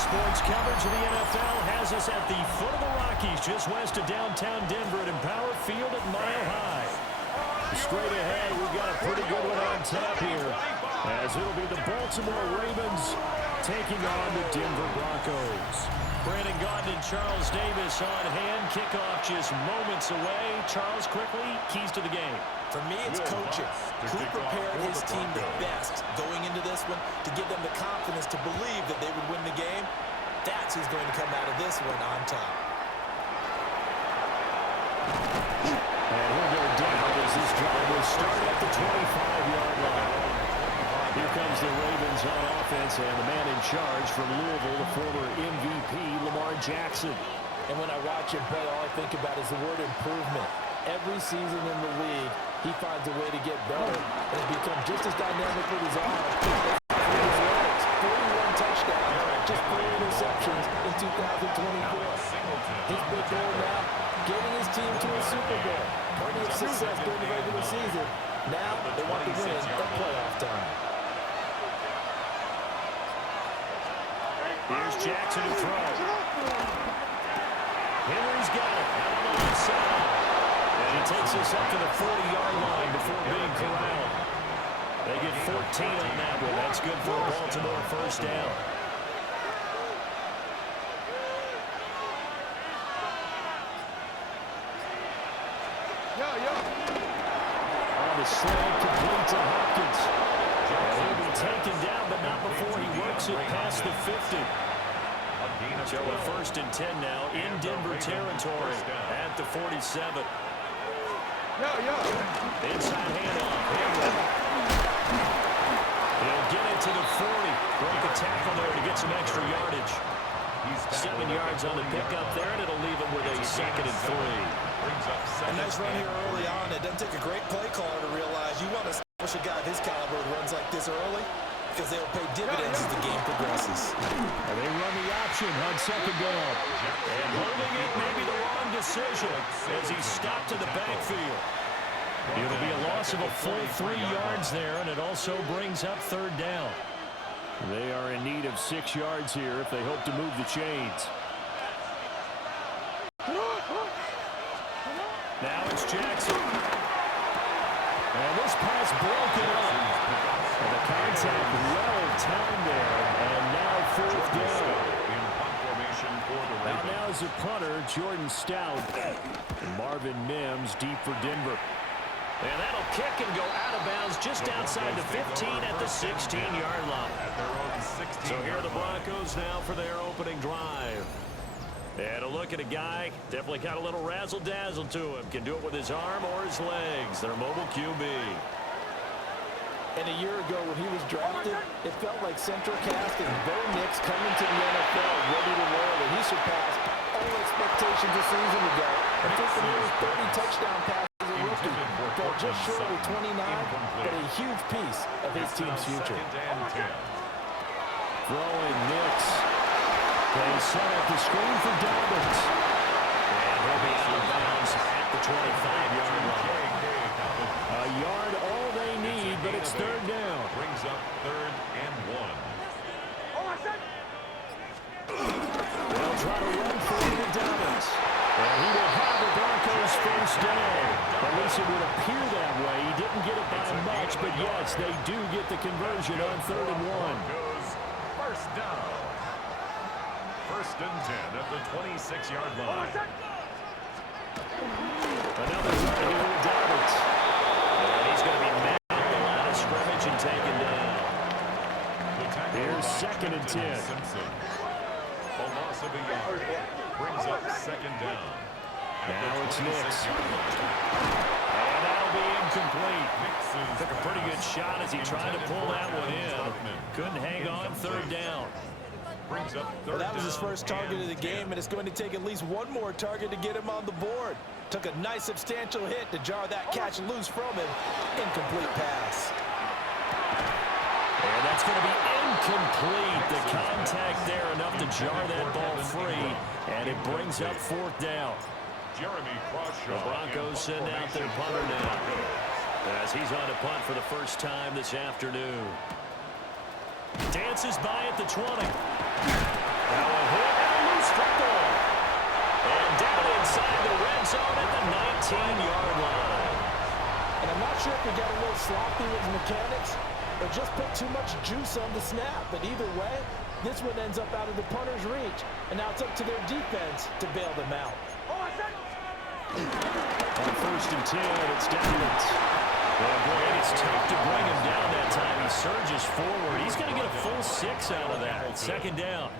Sports coverage of the NFL has us at the foot of the Rockies, just west of downtown Denver at Empower Field at Mile High. Straight ahead, we've got a pretty good one on tap here, as it'll be the Baltimore Ravens taking on the Denver Broncos. Brandon Gaudin and Charles Davis on hand. Kickoff just moments away. Charles, quickly, keys to the game. For me, it's coaching. Who prepared his team the best going into this one to give them the confidence to believe that they would win the game? That's who's going to come out of this one on top. And he'll go down as this drive will start at the 25-yard line. Here comes the Ravens on offense, and the man in charge from Louisville, the former MVP, Lamar Jackson. And when I watch him play, all I think about is the word improvement. Every season in the league, he finds a way to get better and has become just as dynamic with his arm as with his legs. 41 touchdowns, just 4 interceptions in 2024. His big goal now, getting his team to a Super Bowl. Plenty of success during the regular season. Now they want to win at playoff time. Here's Jackson to throw. Henry's got it. Out on the side. And he takes us up to the 40-yard line before being corralled. They get 14 on that one. That's good for a Baltimore first down. On the slant, complete to Hopkins. He'll be taken down, but not before he works it past the 50. So a 1st and 10 now in Denver territory at the 47. Inside handoff. He'll get it to the 40. Break a tackle there to get some extra yardage. 7 yards on the pickup there, and it'll leave him with a 2nd and 3. A nice run here early on. It doesn't take a great play caller to realize you want to establish a guy of his caliber who runs like this early, because they'll pay dividends as the game progresses. And they run the option on 2nd down. And holding it may be the wrong decision as he stopped in the backfield. It'll be a loss of a full 3 yards there, and it also brings up 3rd down. They are in need of 6 yards here if they hope to move the chains. Now it's Jackson. And this pass broken up. And the contact well timed there. And now 4th down. Now is a punter, Jordan Stout. And Marvin Mims deep for Denver. And that'll kick and go out of bounds just outside the 15 at the 16-yard line. So here are the Broncos now for their opening drive. And a look at a guy, definitely got a little razzle-dazzle to him. Can do it with his arm or his legs. Their mobile QB. And a year ago when he was drafted, it felt like Central Cast and Bo Nix coming to the NFL ready to roll. And he surpassed all expectations a season ago. And took the nearly 30 touchdown passes as a rookie. Fell just short of 29, but a huge piece of his team's future. Throwing Nix. They set up the screen for Dobbins. And he'll be out of bounds at the 25-yard line. A yard all they need, but it's 3rd down. Brings up 3rd and 1. They'll try to run for it to Dobbins. And he will have the Broncos first down. At least it would appear that way. He didn't get it by much, but yes, they do get the conversion on 3rd and 1. First down. 1st and 10 at the 26-yard line. Another run here with Dobbins. And he's going to be met on the line of scrimmage and taken down. Here's 2nd and 10. A loss of a yard. Brings up 2nd down. Now it's Nix. And that'll be incomplete. Took a pretty good shot as he tried to pull that one in. Couldn't hang on 3rd down. Well, that was his first target of the game, and it's going to take at least one more target to get him on the board. Took a nice substantial hit to jar that catch loose from him. Incomplete pass. And that's going to be incomplete. The contact there enough to jar that ball free, and it brings up 4th down. The Broncos send out their punter now as he's on to punt for the first time this afternoon. Dances by at the 20. Now a hit and a loose football. And down inside the red zone at the 19-yard line. And I'm not sure if he got a little sloppy with his mechanics or just put too much juice on the snap. But either way, this one ends up out of the punter's reach. And now it's up to their defense to bail them out. On first and 10, it's Downs. Oh, boy, it's tough to bring him down that time. He surges forward. He's going to get a full 6 out of that. Second down.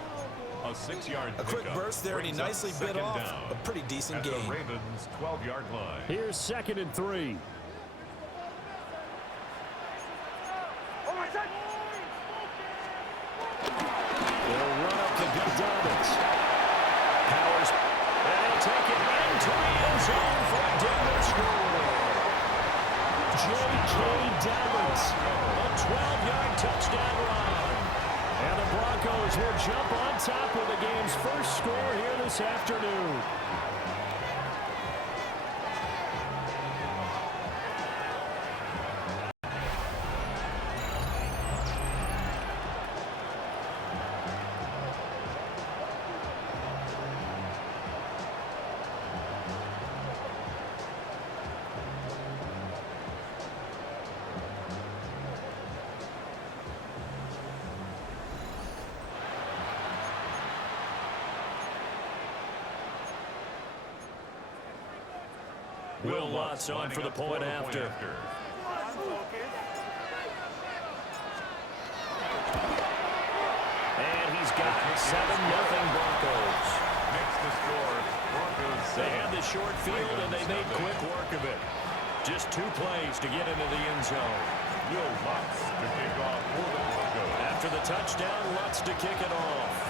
A 6-yard A quick burst there, and he nicely bit off a pretty decent game. The Ravens' 12-yard line. Here's 2nd and 3. They'll run up the gut Dobbins. Powers, and he'll take it into the end zone for a Denver score. J.K. Dobbins, a 12-yard touchdown run. And the Broncos will jump on top of the game's first score here this afternoon. Will Lutz on for the point after. And he's got 7-0 Broncos. Next to score, Broncos. They had the short field, and they made quick work of it. Just 2 plays to get into the end zone. Will Lutz to kick off for the Broncos. After the touchdown, Lutz to kick it off.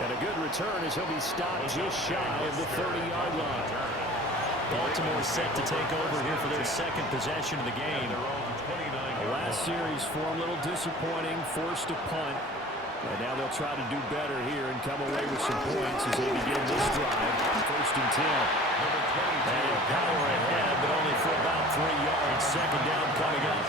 And a good return as he'll be stopped just shy of the 30-yard line. Baltimore set to take over here for their second possession of the game. The last series for a little disappointing, forced to punt. And now they'll try to do better here and come away with some points as they begin this drive. First and 10. And power ahead, but only for about 3 yards. Second down coming up.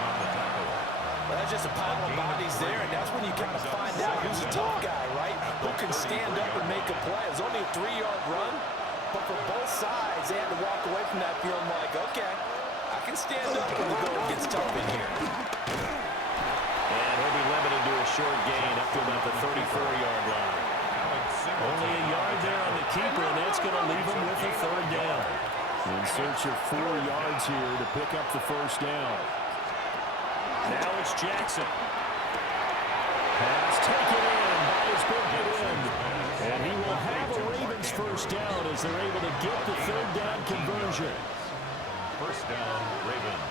Well, that's just a pile of bodies there, and that's when you kind of find out who's a tough guy, right? Who can stand up and make a play. It was only a 3-yard run, but for both sides, they had to walk away from that feeling like, okay, I can stand up when the going gets tough in here. And he'll be limited to a short gain up to about the 34-yard line. Only a yard there on the keeper, and that's going to leave him with a third down. In search of 4 yards here to pick up the first down. Now it's Jackson. Pass taken in by his big end. And he will have a Ravens first down as they're able to get the third down conversion. First down, Ravens.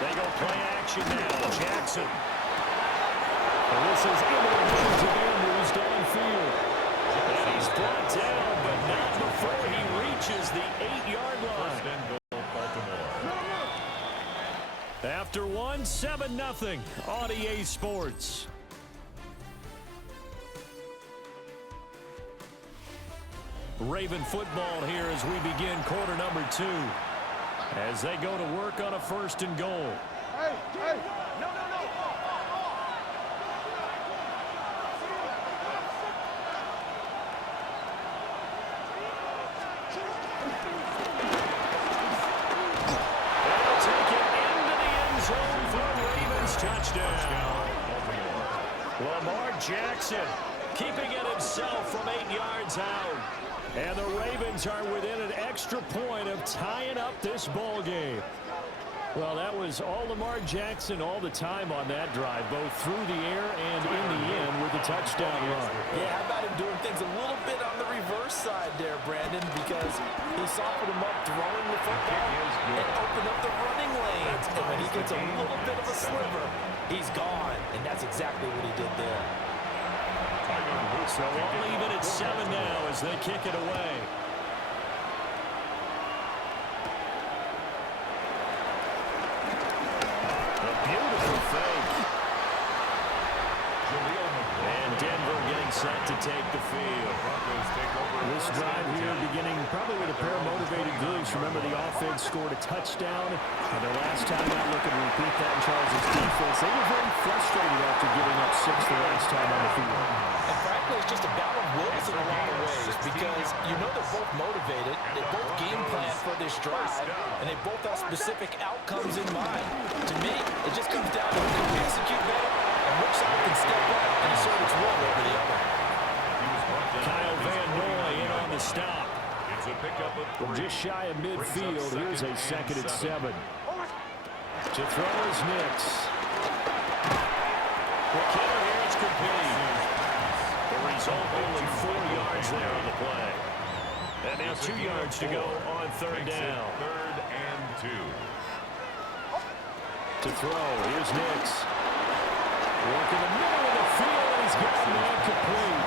They go play action now. Jackson. And this is into the hands of Andrews downfield. And he's brought down, but not before he reaches the 8-yard line. First and goal, Baltimore. After 1, 7-0 on EA Sports. Raven football here as we begin quarter number 2. As they go to work on a first and goal. Hey, no. They'll take it into the end zone for a Ravens touchdown. Lamar Jackson keeping it himself from 8 yards out. And the Ravens are within an extra point of tying up this ball game. Well, that was all Lamar Jackson all the time on that drive, both through the air and in the end with the touchdown run. Yeah, how about him doing things a little bit on the reverse side there, Brandon, because he softened him up throwing the football and opened up the running lanes. And when he gets a little bit of a sliver, he's gone. And that's exactly what he did there. So we'll leave it at 7 now as they kick it away. A beautiful fake. And Denver getting set to take the field. This drive here defense. Remember, the offense scored a touchdown. And their last time out, looking to repeat that in Charles' defense. They were very frustrated after giving up 6 the last time on the field. And frankly, it's just a battle of wills in a lot of ways because you know they're both motivated. They both game plan for this drive, and they both have specific outcomes in mind. To me, it just comes down to who can execute better and which side can step up and assert its will over the other. Kyle Van Noy in on the stop. It's a pickup of 3. Just shy of midfield. Here's a 2nd and 7. To throw is Nix. The killer here, it's complete. The result, only 4 yards there on the play. And now 2 yards to go on 3rd down. 3rd and 2. To throw, here's Nix. Work in the middle of the field, and he's got it incomplete.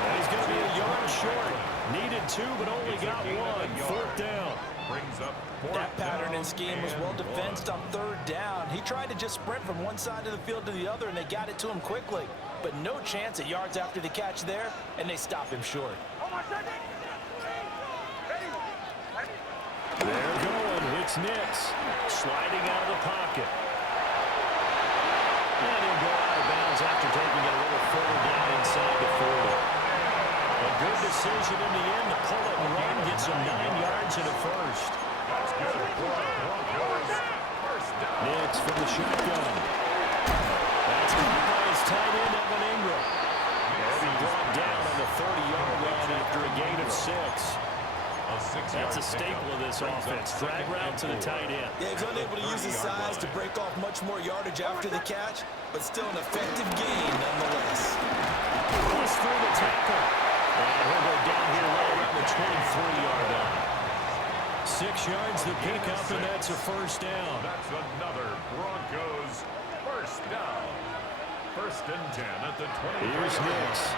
And he's going to be a yard short. Needed 2, but only got 1. 4th down. Brings up That pattern and scheme was well defensed on 3rd down. He tried to just sprint from one side of the field to the other, and they got it to him quickly. But no chance at yards after the catch there, and they stop him short. They're going. It's Nix. Sliding out of the pocket. And he'll go out of bounds after taking it a little further down inside the 40. A good decision in the end to pull it and run. Gets him 9 yards and a first. That's good for the Broncos. First down. Nix from the shotgun. That's caught by his tight end, Evan Ingram. And he brought down on the 30-yard line after a gain of 6. That's a staple of this offense. Drag route to the tight end. Yeah, he's unable to use his size to break off much more yardage after the catch, but still an effective gain nonetheless. He's through the tackle. And he'll go down here right around the 23-yard line. 6 yards to pick up, and that's a first down. That's another Broncos first down. 1st and 10 at the 20. Here's Nix.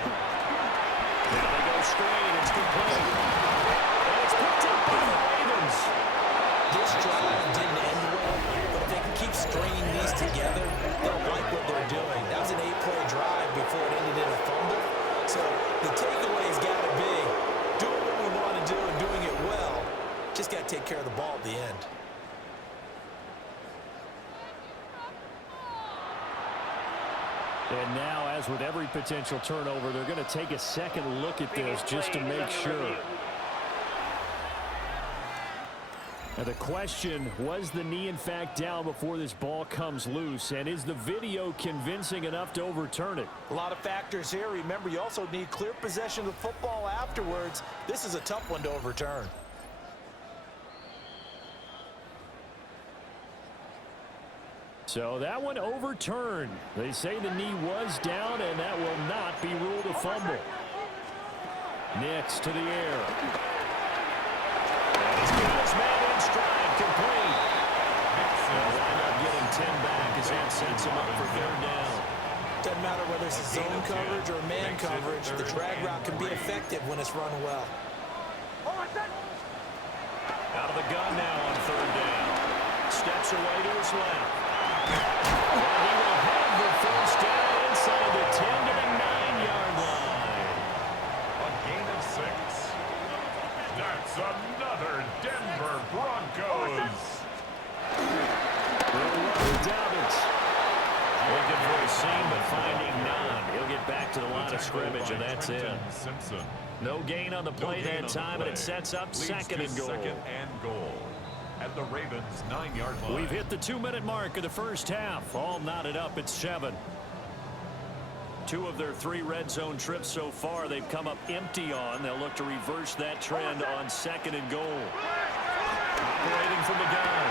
Now they go straight. It's complete. And it's picked up by the Ravens. This drive didn't end well, but if they can keep stringing these together, they'll like what they're doing. That was an 8-play drive before it ended in a fumble. So the takeaway's got to be doing what we want to do and doing it well. Just got to take care of the ball at the end. And now, as with every potential turnover, they're going to take a second look at this just to make sure. Now the question, was the knee in fact down before this ball comes loose? And is the video convincing enough to overturn it? A lot of factors here. Remember, you also need clear possession of the football afterwards. This is a tough one to overturn. So that one overturned. They say the knee was down, and that will not be ruled a fumble. Nix to the air. And he's got his man in stride, complete. They'll wind up getting 10 back as that sets him up for 3rd down. Doesn't matter whether it's a zone coverage or man coverage, the drag route can be effective when it's run well. Out of the gun now on 3rd down. Steps away to his left. And he will have the first down inside the 10 to the 9-yard line. A gain of 6. That's another Denver Broncos. Dobbins. Looking for a seam, but finding none. He'll get back to the line of scrimmage, and that's it. Simpson. No gain on the play that time, and it sets up 2nd and goal. 2nd and goal. At the Ravens' 9-yard line. We've hit the 2-minute mark of the first half. All knotted up at 7. 2 of their 3 red zone trips so far they've come up empty on. They'll look to reverse that trend on 2nd and goal. Operating from the gun.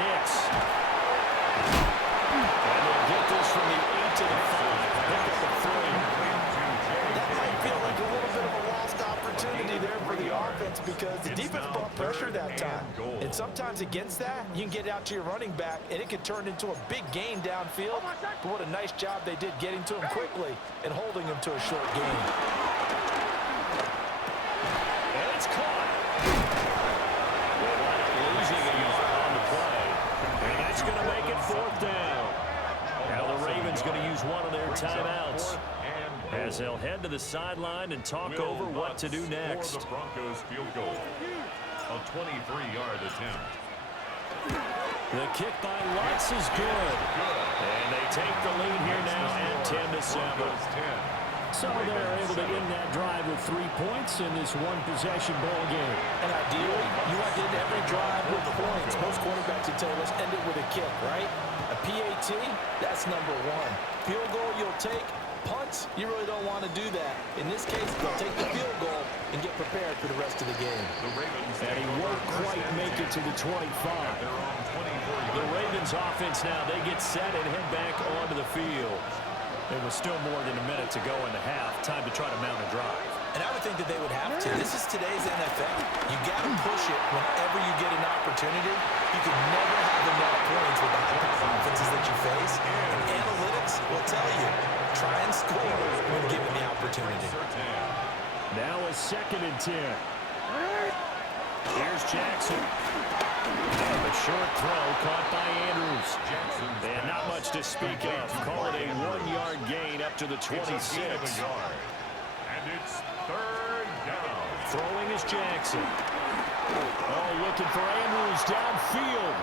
Nix. And they'll get this from the 8 to the 5. Pick up the 3. That might feel like a little bit of a lost opportunity there for the offense because the defense brought pressure that time. And sometimes against that, you can get out to your running back, and it can turn into a big gain downfield. But what a nice job they did getting to him quickly and holding him to a short gain. And it's caught. They wind up losing a yard on the play. And that's going to make it 4th down. Now the Ravens going to use one of their timeouts as they'll head to the sideline and talk over what to do next. For the Broncos field goal. A 23-yard attempt. The kick by Lutz is good. And they take the lead here now at 10-7. So they're able to end that drive with 3 points in this one-possession ball game. And ideally, you want to end every drive with points. Most quarterbacks would tell you, let's end it with a kick, right? A PAT, that's number one. Field goal you'll take. Punts, you really don't want to do that. In this case, they'll take the field goal and get prepared for the rest of the game. And he won't quite make it to the 25. The Ravens offense now, they get set and head back onto the field. There was still more than a minute to go in the half. Time to try to mount a drive. And I would think that they would have to. This is today's NFL. You got to push it whenever you get an opportunity. You can never have enough points with the high-power offenses that you face. And analytics will tell you, try and score when given the opportunity. Now a 2nd and 10. Here's Jackson. And a short throw caught by Andrews. And not much to speak of. Call it a 1-yard gain up to the 26. And it's 3rd down. Throwing is Jackson. Oh, looking for Andrews downfield.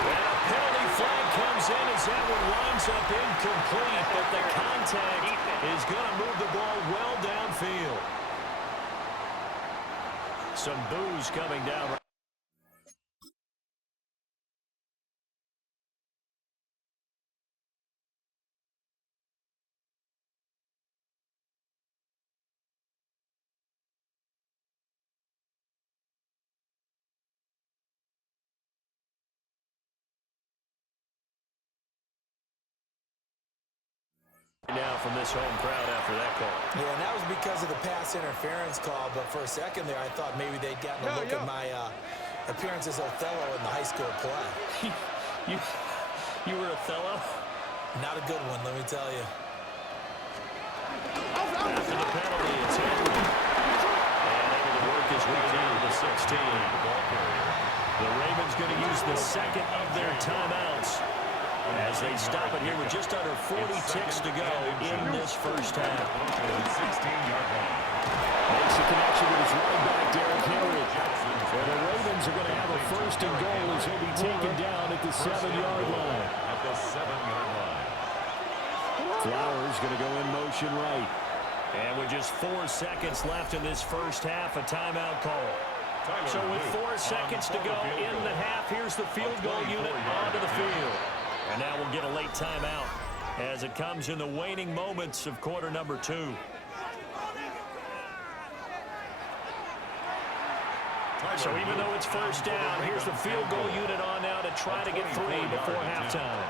And a penalty flag comes in as that one winds up incomplete, but the contact is going to move the ball well downfield. Some boos coming down. Now from this home crowd after that call. Yeah, and that was because of the pass interference call, but for a second there, I thought maybe they'd gotten a look at my appearance as Othello in the high school play. you were Othello? Not a good one, let me tell you. After the penalty, it's Henry. And able to work his way down to the 16. The Ravens going to use the 2nd of their timeouts as they stop it here with just under 40 ticks to go in this first half. 16-yard line. Makes the connection with his running back, Derrick Henry. And the Ravens are going to have a 1st and goal as he'll be taken down at the 7-yard line. At the 7-yard line. Flowers going to go in motion right. And with just 4 seconds left in this first half, a timeout call. So with 4 seconds to go in the half, here's the field goal unit onto the field. And now we'll get a late timeout as it comes in the waning moments of quarter number 2. So even though it's first down, here's the field goal unit on now to try to get 3 before halftime.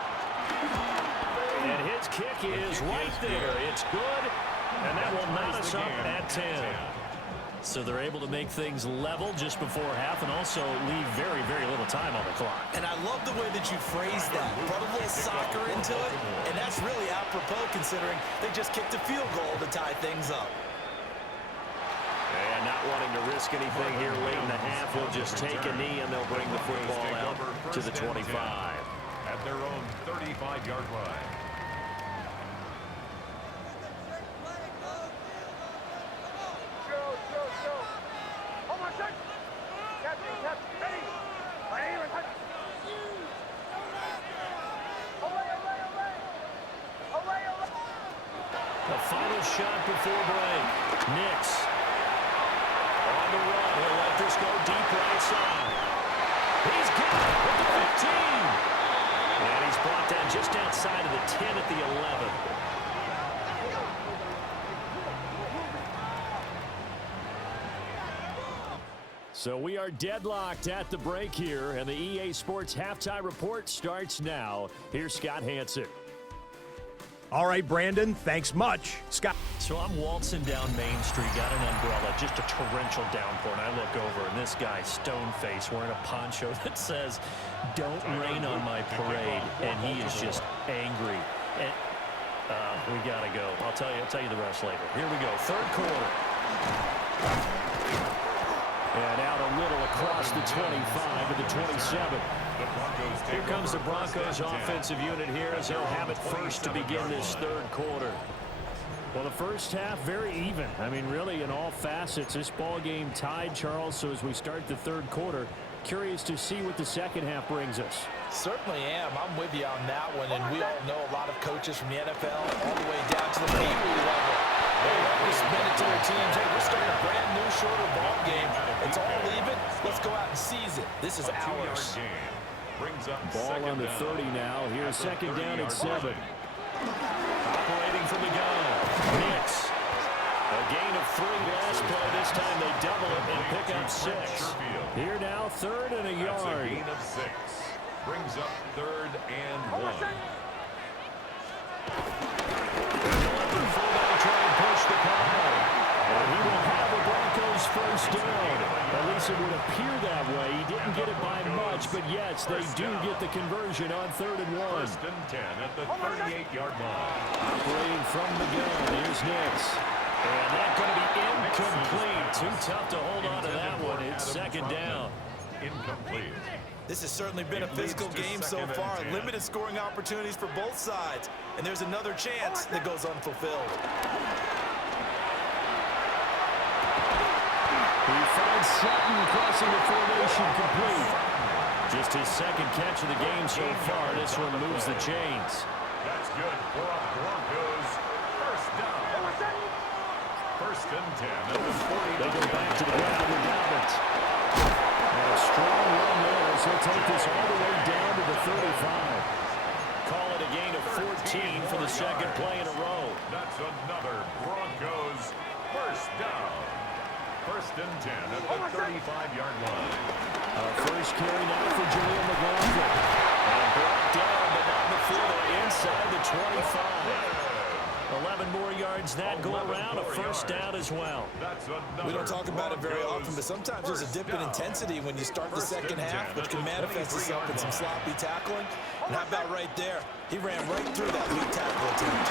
And his kick is right there. It's good, and that will knot us up at 10. So they're able to make things level just before half and also leave very, very little time on the clock. And I love the way that you phrased that. Put a little soccer into it, and that's really apropos considering they just kicked a field goal to tie things up. And not wanting to risk anything here late in the half, he'll just take a knee and they'll bring the football out to the 25. At their own 35-yard line. The final shot before break. Nix on the run. He'll let this go deep right side. He's got it with the 15. And he's brought down just outside of the 10 at the 11. So we are deadlocked at the break here, and the EA Sports Halftime Report starts now. Here's Scott Hansen. All right, Brandon, thanks much. Scott. So I'm waltzing down Main Street, got an umbrella, just a torrential downpour, and I look over, and this guy, stone-faced, wearing a poncho that says, "Don't rain on my parade," and he is just angry. And we got to go. I'll tell you the rest later. Here we go, third quarter. And out a little across the 25 to the 27. Here comes the Broncos offensive unit here as they'll have it first to begin this third quarter. Well, the first half, very even. I mean, really, in all facets, this ball game tied, Charles. So as we start the third quarter, curious to see what the second half brings us. Certainly am. I'm with you on that one. And we all know a lot of coaches from the NFL all the way down to the Pee Wee level. They love to spin it to their teams. Hey, we're starting a brand new, shorter ball game. It's all even. Let's go out and seize it. This is ours. Brings up Ball on the 30 now. Here's second down at 7. Operating from the gun. Nix. A gain of 3 last play. This time they double it and pick up 6. Here now, third and a That's yard. a gain of 6. Brings up third and 1. The fullback trying to push the pile. And he will have the Broncos first down. At least it would appear that way. He didn't get it by much, but yes, they do get the conversion on third and 1. First and 10 at the 38-yard line. Operating from the gun. Here's Nix. And that's going to be incomplete. Too tough to hold on to that one. It's second down. Incomplete. This has certainly been a physical game so far. Limited scoring opportunities for both sides. And there's another chance that goes unfulfilled. He finds Sutton crossing the formation complete. Just his second catch of the game so far. This one moves the chains. That's good for a Broncos first down. First and 10 at the 40. They go back to the ground with Dalvin. And a strong run there as he'll take this all the way down to the 35. Call it a gain of 14 for the second play in a row. That's another Broncos first down. First and 10 at the 35-yard line. First carry now for Julian McLaughlin. And brought down, but not before inside the 25. 11 more yards that go around, a first down as well. We don't talk about it very often, but sometimes there's a dip in intensity when you start the second half, which can manifest itself in some sloppy tackling. And how about right there? He ran right through that weak tackle attempt.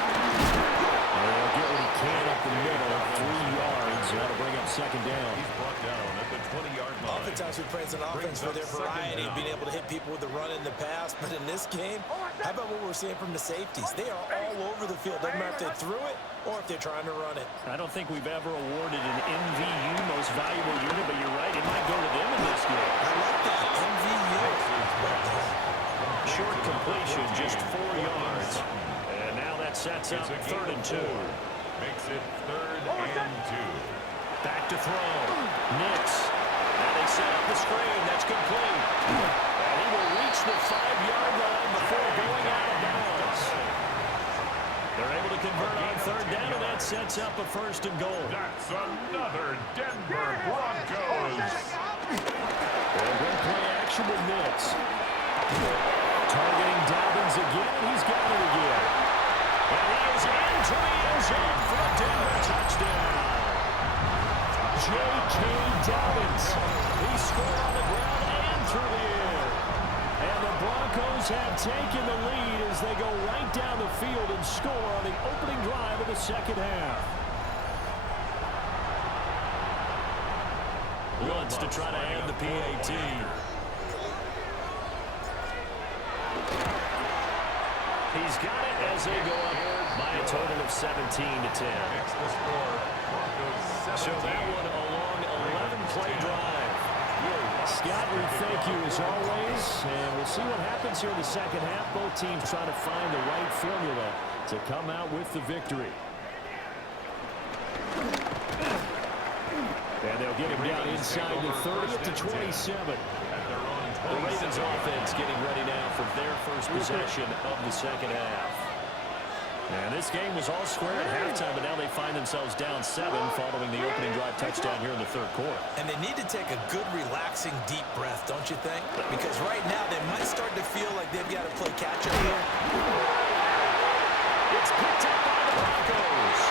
He'll get what he can up the middle, 3 yards. That'll bring up second down. He's brought down at the 20-yard line. Oftentimes we praise an offense for their variety, being able to hit people with the run in the pass. But in this game, how about what we're seeing from the safeties? They are all over the field. Doesn't matter if they threw it or if they're trying to run it. I don't think we've ever awarded an MVU, most valuable unit, but you're right, it might go to them in this game. I like that, MVU. Short completion, just 4 yards. And now that sets up third and 2. Makes it third and 2. Back to throw. Nix. Now they set up the screen. That's complete. And he will reach the 5-yard line before going out of bounds. They're able to convert on third down, and that sets up a first and goal. That's another Denver Broncos. And good play action with Nix. Targeting Dobbins again, and he's got it again. And he is into the end zone for a Denver touchdown. J.K. Dobbins. He scored on the ground and through the air. And the Broncos have taken the lead as they go right down the field and score on the opening drive of the second half. Wants to try to add the PAT. He's got it as they go up by a total of 17-10. Makes the score. Broncos 17. So that one a long 11-play drive. Scott, we thank you as always, and we'll see what happens here in the second half. Both teams trying to find the right formula to come out with the victory. And they'll get him down inside the 30 to 27. The Ravens offense getting ready now for their first possession of the second half. And this game was all square at halftime, but now they find themselves down 7 following the opening drive touchdown here in the third quarter. And they need to take a good, relaxing, deep breath, don't you think? Because right now they might start to feel like they've got to play catch-up here. It's picked up by the Broncos.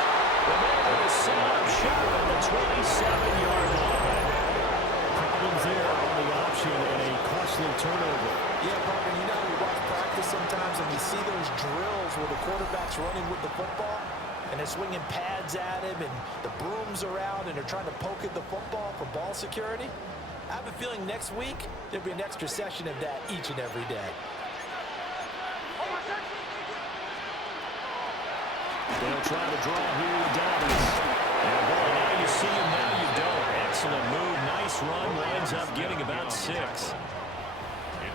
And they're going to set up shot on the 27-yard line. Problems there on the option and a costly turnover. Yeah, Parker, you know, we watch practice sometimes and we see those drills where the quarterback's running with the football and they're swinging pads at him and the brooms are out and they're trying to poke at the football for ball security. I have a feeling next week there'll be an extra session of that each and every day. They'll try to draw here with Dobbins. And boy, now you see him, now you don't. Excellent move, nice run, winds up getting about 6.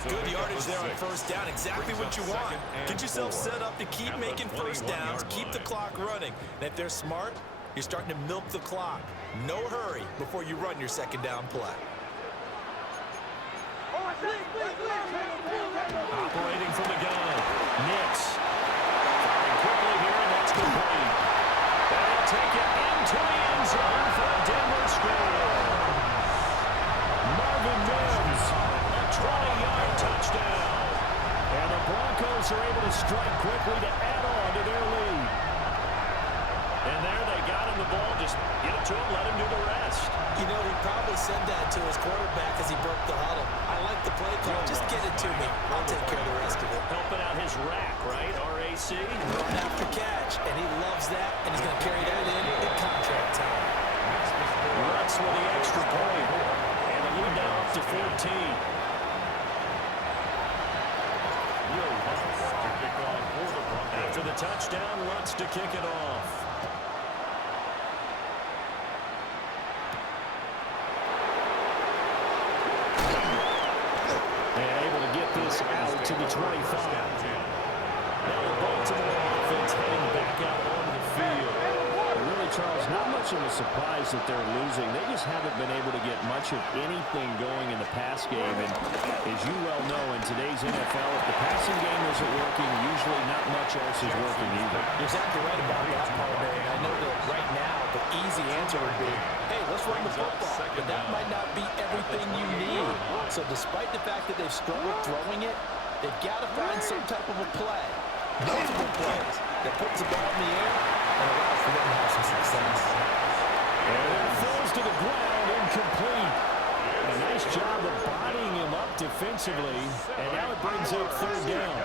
Good yardage there on first down, exactly what you want. Get yourself set up to keep making first downs, keep the clock running. And if they're smart, you're starting to milk the clock. No hurry before you run your second down play. Operating from the gun, Nix. Firing quickly here, and that's complete. They'll take it into the end zone for a Denver score. Marvin Mims, a 20-yard touchdown. And the Broncos are able to strike quickly to add on to their lead. And there they got him the ball. Just get it to him, let him do the rest. You know, he probably said that to his quarterback as he broke the huddle. I like the play call. Just get it to me. I'll take care of the rest of it. Helping out his rack, right? RAC. Run after catch, and he loves that, and he's going to carry that in contract time. Ruts with the extra point. And the lead now up to 14. After the touchdown, Lutz to kick it off. And able to get this out to the 25. Now the Baltimore offense heading back out onto the field. And really, Charles, not much of a surprise that they're losing. They just haven't been able to get much of anything going in the pass game. And as you well know, in today's NFL, if the passing game isn't working, usually not much else is working either. You're exactly right about that part, man. I know that right now the easy answer would be, hey, let's run the football. But that might not be everything you need. So despite the fact that they've struggled throwing it, they've got to find some type of a play, multiple plays, that puts the ball in the air and allows for them to have some success. And it falls to the ground, incomplete. A nice job of bodying him up defensively, and now it brings up third down.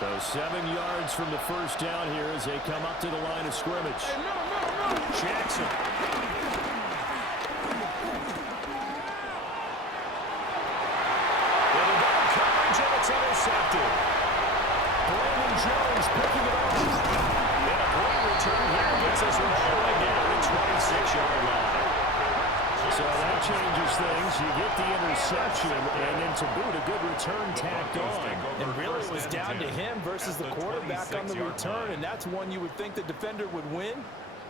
So 7 yards from the first down here as they come up to the line of scrimmage. Jackson. With a double coverage, and it's intercepted. Brandon Jones picking it up. And a great return here gets us all the way down to the 26-yard line. So that changes things. You get the interception, and then to boot, a good return tacked on. And really it was down to him versus the quarterback on the return, and that's one you would think the defender would win.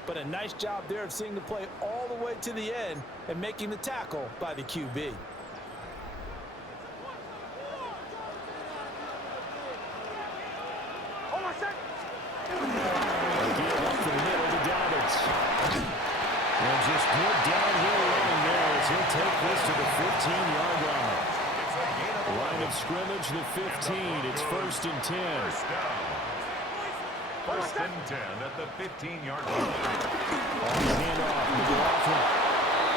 But a nice job there of seeing the play all the way to the end and making the tackle by the QB. Again, up the middle to Dobbins. And just good downhill running there as he'll take this to the 15-yard line. Line of scrimmage, the 15. It's 1st and 10. First and 10 at the 15-yard line. On the handoff, McLaughlin.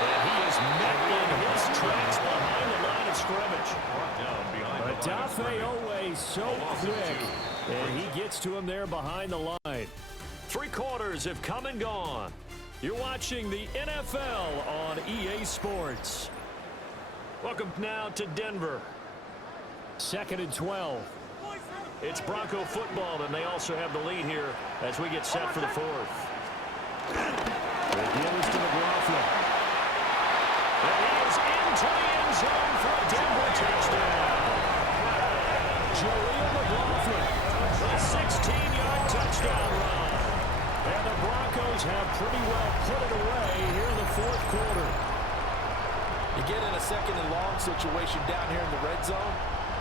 And he is met in his tracks behind the line of scrimmage. But Dafe always so quick, and he gets to him there behind the line. 3 quarters have come and gone. You're watching the NFL on EA Sports. Welcome now to Denver. 2nd and 12. It's Bronco football, and they also have the lead here as we get set for the 4th. The deal is to McLaughlin. And he is into the end zone for a Denver touchdown. Jaleel McLaughlin, a 16-yard touchdown run. And the Broncos have pretty well put it away here in the 4th quarter. You get in a 2nd and long situation down here in the red zone,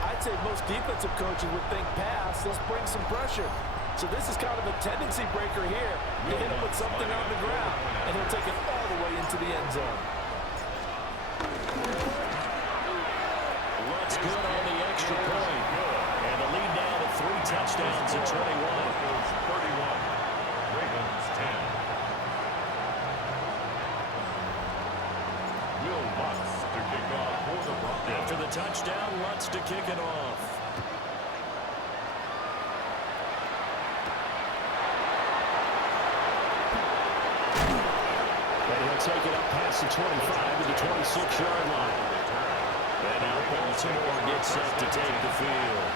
I'd say most defensive coaches would think pass, let's bring some pressure. So this is kind of a tendency breaker here. You hit him with something on the ground, and he'll take it all the way into the end zone. Lutz good on the extra point. And the lead now to 3 touchdowns at 21. 31. Ravens 10. Will Lutz to kick off for the Broncos. After the touchdown, Lutz to kick it off. And he'll take it up past the 25 to the 26-yard line. And now Baltimore gets set to take the field.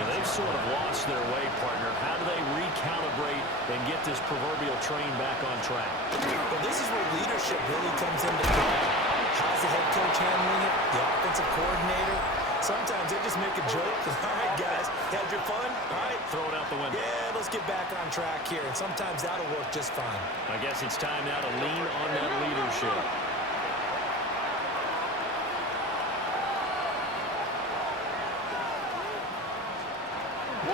And they've sort of lost their way, partner. How do they recalibrate and get this proverbial train back on track? Well, this is where leadership really comes into play. How's the head coach handling it? The offensive coordinator? Sometimes they just make a joke. All right, guys, had your fun? All right. Throw it out the window. Yeah, let's get back on track here. And sometimes that'll work just fine. I guess it's time now to lean on that leadership.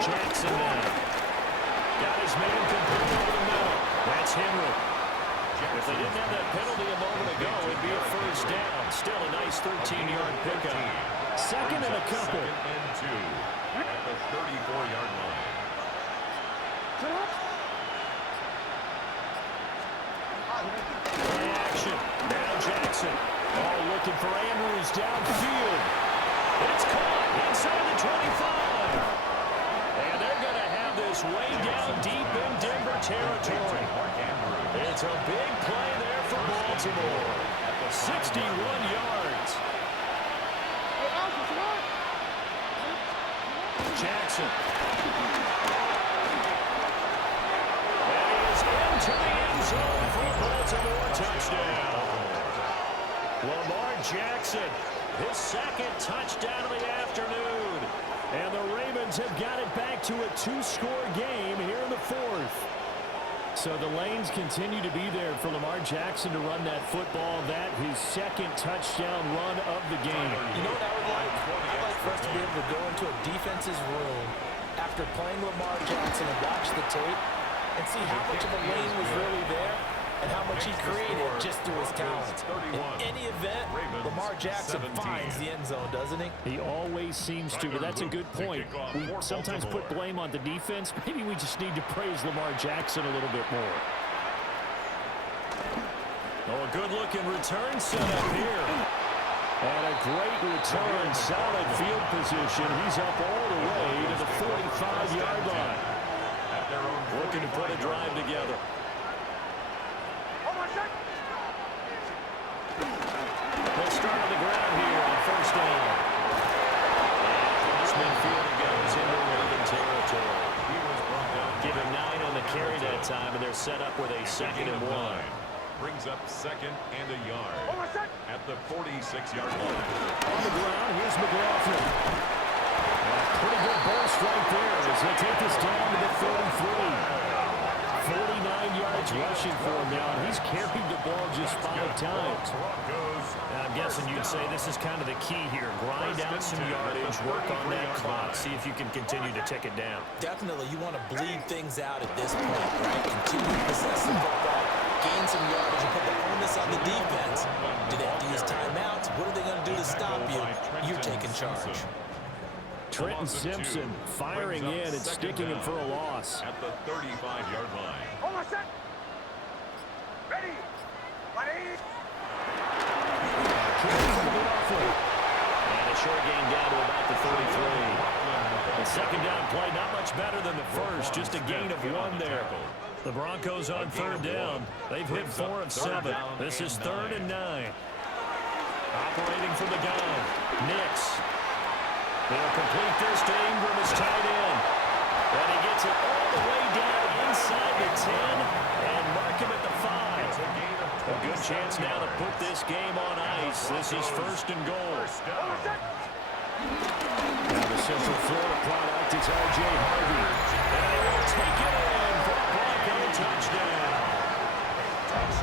Jackson now. Got his man complete over the middle. That's Henry. If they didn't have that penalty a moment ago, it'd be a first down. Still a nice 13-yard pickup. Second and a couple. Second and 2 at the 34-yard line. Play action. Now Jackson. Oh, looking for Andrews downfield. It's caught inside the 25. And they're going to have this way down deep in Denver territory. It's a big play there for Baltimore. 61 yards. Jackson. That is into the end zone for a Baltimore touchdown. Lamar Jackson, his second touchdown of the afternoon. And the Ravens have got it back to a two-score game here in the fourth. So the lanes continue to be there for Lamar Jackson to run that football. That his second touchdown run of the game. You know what I would like? I'd like for us to be able to go into a defense's room after playing Lamar Jackson and watch the tape and see how much of a lane was really there and how much he created just through his talent. In any event, Lamar Jackson finds the end zone, doesn't he? He always seems to, but that's a good point. We sometimes put blame on the defense. Maybe we just need to praise Lamar Jackson a little bit more. Oh, a good-looking return set up here. And a great return, solid field position. He's up all the way to the 45-yard line. Looking to put a drive together. They'll start on the ground here on first down. And this midfielder goes into Raven territory. Give him 9 on the carry that time, and they're set up with a 2nd and 1. Brings up 2nd and a yard at the 46-yard line. On the ground, here's McLaughlin. Pretty good burst right there as they take this down to the 33. 49 yards rushing for him now, and he's carried the ball just 5 times. I'm guessing you'd say this is kind of the key here. Grind out some yardage, work on that clock, see if you can continue to tick it down. Definitely, you want to bleed things out at this point, right? Continue to possess the football, gain some yardage, and put the onus on the defense. Do they have to use timeouts? What are they going to do to stop you? You're taking charge. Trenton Simpson firing in and sticking him for a loss. At the 35-yard line. Almost set. Ready. Ready. And a short gain down to about the 33. The second down play, not much better than the first, just a gain of 1 there. The Broncos on third down. They've hit 4 of 7. This is 3rd and 9. Operating from the gun. Nix. They'll complete this to Ingram as tight end. And he gets it all the way down inside the 10 and mark him at the 5. A good chance now to put this game on ice. This is 1st and goal. Now the Central Florida product is R.J. Harvey. And he will take it in for a Bronco touchdown.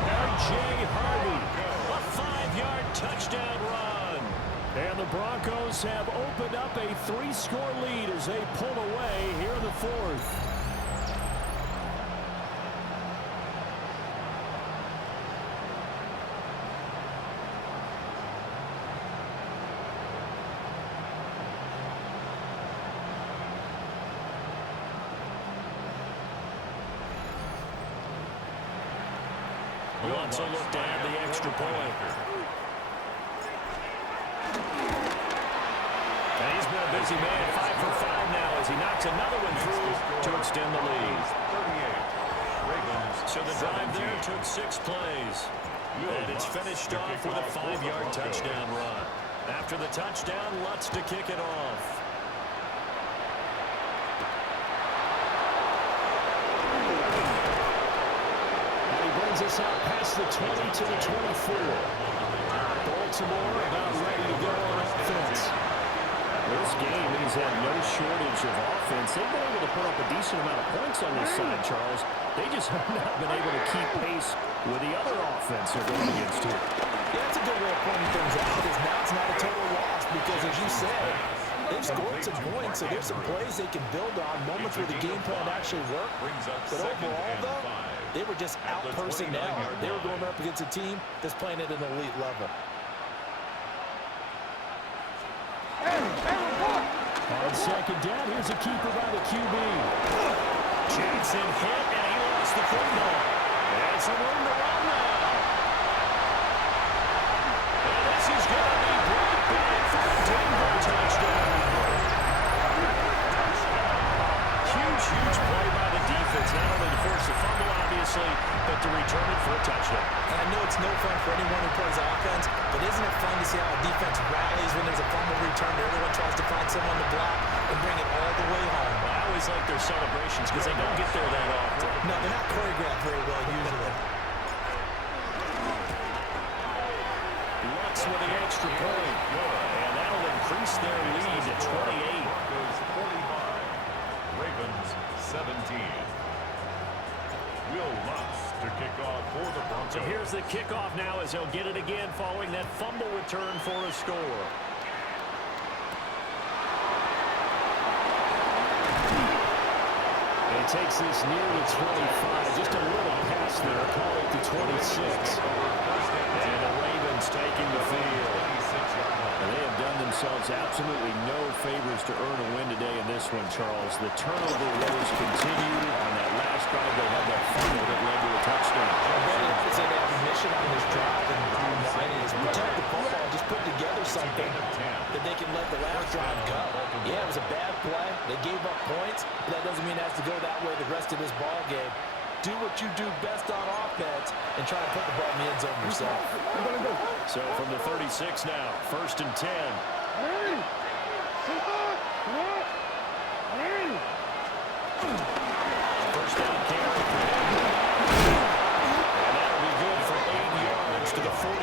R.J. Harvey, a 5-yard touchdown run. And the Broncos have opened up a 3-score lead as they pull away here in the 4th. Wants a look to add the extra point. And he's been a busy man, 5 for 5 now as he knocks another one through to extend the lead. So the drive there took 6 plays. And it's finished off with a 5-yard touchdown run. After After the touchdown, Lutz to kick it off. And he brings us out past the 20 to the 24. Baltimore about ready to go on offense. This game has had no shortage of offense. They've been able to put up a decent amount of points on this side, Charles. They just have not been able to keep pace with the other offense they're going against here. Yeah, that's a good way of pointing things out, because now it's not a total loss, because as you said, they've scored some points, so there's some plays they can build on, moments where the game plan actually worked. But overall, though, they were just out personnel. They were going up against a team that's playing at an elite level. On second down, here's a keeper by the QB. Jackson hit, and he lost the football. And some room to run now. And this is going to be brought back for a Denver touchdown. Huge play by the defense, not only to force the fumble, obviously, but to return it for a touchdown. And I know it's no fun for anyone who plays offense, but isn't it fun to see how a defense rallies when there's a fumble return? Everyone tries to find someone to block and bring it all the way home. I always like their celebrations because they don't get there that often. No, they're not choreographed very well usually. Lutz with the extra point. And that'll increase their lead to 28. Broncos 45. Ravens 17. Will Lutz to kick off for the Broncos. So here's the kickoff now as they'll get it again following that fumble return for a score. He takes this near the 25. Just a little pass there. Call it to 26. And the Ravens taking the field. And they have done themselves absolutely no favors to earn a win today in this one, Charles. The turnover woes continue. On that last drive, they had that fumble that led to a touchdown. It's an admission on this drive, and the line is protect the football, just put together something that they can let the last drive go. Yeah, it was a bad play. They gave up points, but that doesn't mean it has to go that way the rest of this ball game. Do what you do best on offense and try to put the ball in the end zone yourself. So from the 36 now, 1st and 10. First down carry. And that'll be good for 8 yards to the 45.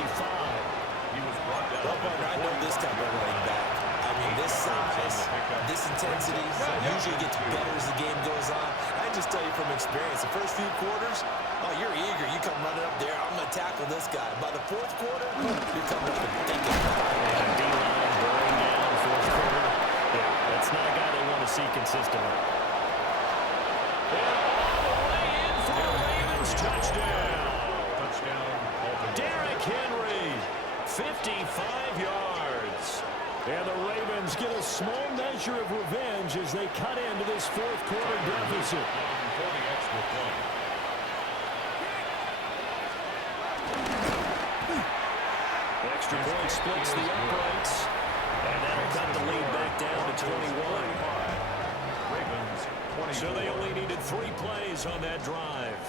He was brought down. Well, partner, I know this type of running back. I mean, this size, this intensity usually gets better as the game goes on. I just tell you from experience, the first few quarters, oh, you're eager. You come running up there, I'm going to tackle this guy. By the 4th quarter, you're coming up and thinking about it. And D-line burning down 4th quarter. Yeah, that's not a guy they want to see consistently. And all the way in for the Ravens touchdown. Touchdown. Derrick Henry, 55 yards. And the Ravens get a small measure of revenge as they cut into this 4th quarter deficit. For the extra point. Extra point splits the uprights. And that'll cut the lead back down to 21. Ravens 20. So they only needed 3 plays on that drive.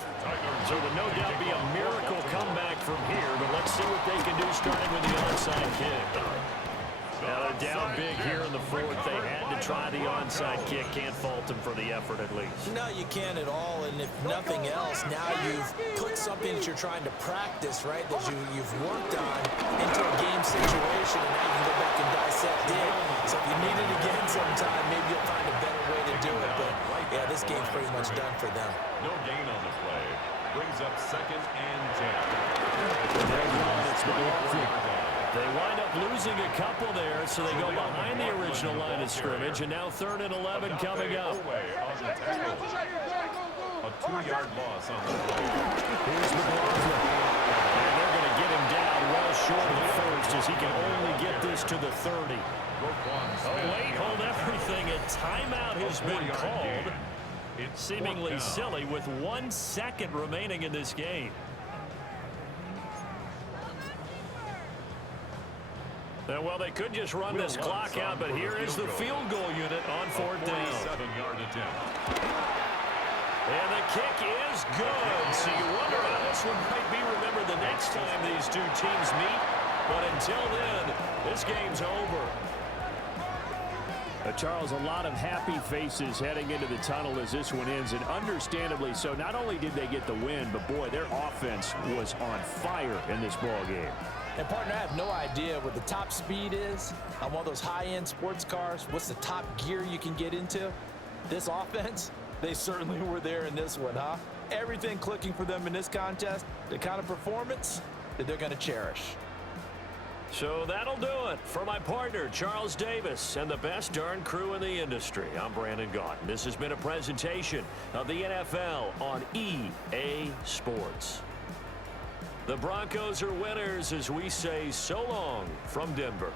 So there'll no doubt be a miracle comeback from here, but let's see what they can do starting with the onside kick. Now they're down big here in the 4th. They had to try the onside kick. Can't fault them for the effort at least. No, you can't at all, and if nothing else, now you've put something that you're trying to practice, right, that you've worked on into a game situation, and now you can go back and dissect it. So if you need it again sometime, maybe you'll find a better way to do it, but yeah, this game's pretty much done for them. No gain on the play. Brings up 2nd and 10. It's McLaughlin. They wind up losing a couple there, so they go behind the original line of scrimmage, and now 3rd and 11 coming up. A 2-yard loss on the play. Here's McLaughlin. And they're going to get him down well short of the 1st as he can only get this to the 30. Oh, wait, hold everything. A timeout has been called. Seemingly silly with 1 second remaining in this game. Well, they could just run this clock out, but here is the field goal unit on 4th down. 47-yard attempt. And the kick is good. So you wonder how this one might be remembered the next time these two teams meet. But until then, This game's over. Charles, a lot of happy faces heading into the tunnel as this one ends, and understandably so. Not only did they get the win, but boy, their offense was on fire in this ball game. And partner, I have no idea what the top speed is on one of those high-end sports cars. What's the top gear you can get into? This offense, they certainly were there in this one, huh? Everything clicking for them in this contest, the kind of performance that they're going to cherish. So that'll do it for my partner, Charles Davis, and the best darn crew in the industry. I'm Brandon Gaudin. This has been a presentation of the NFL on EA Sports. The Broncos are winners as we say so long from Denver.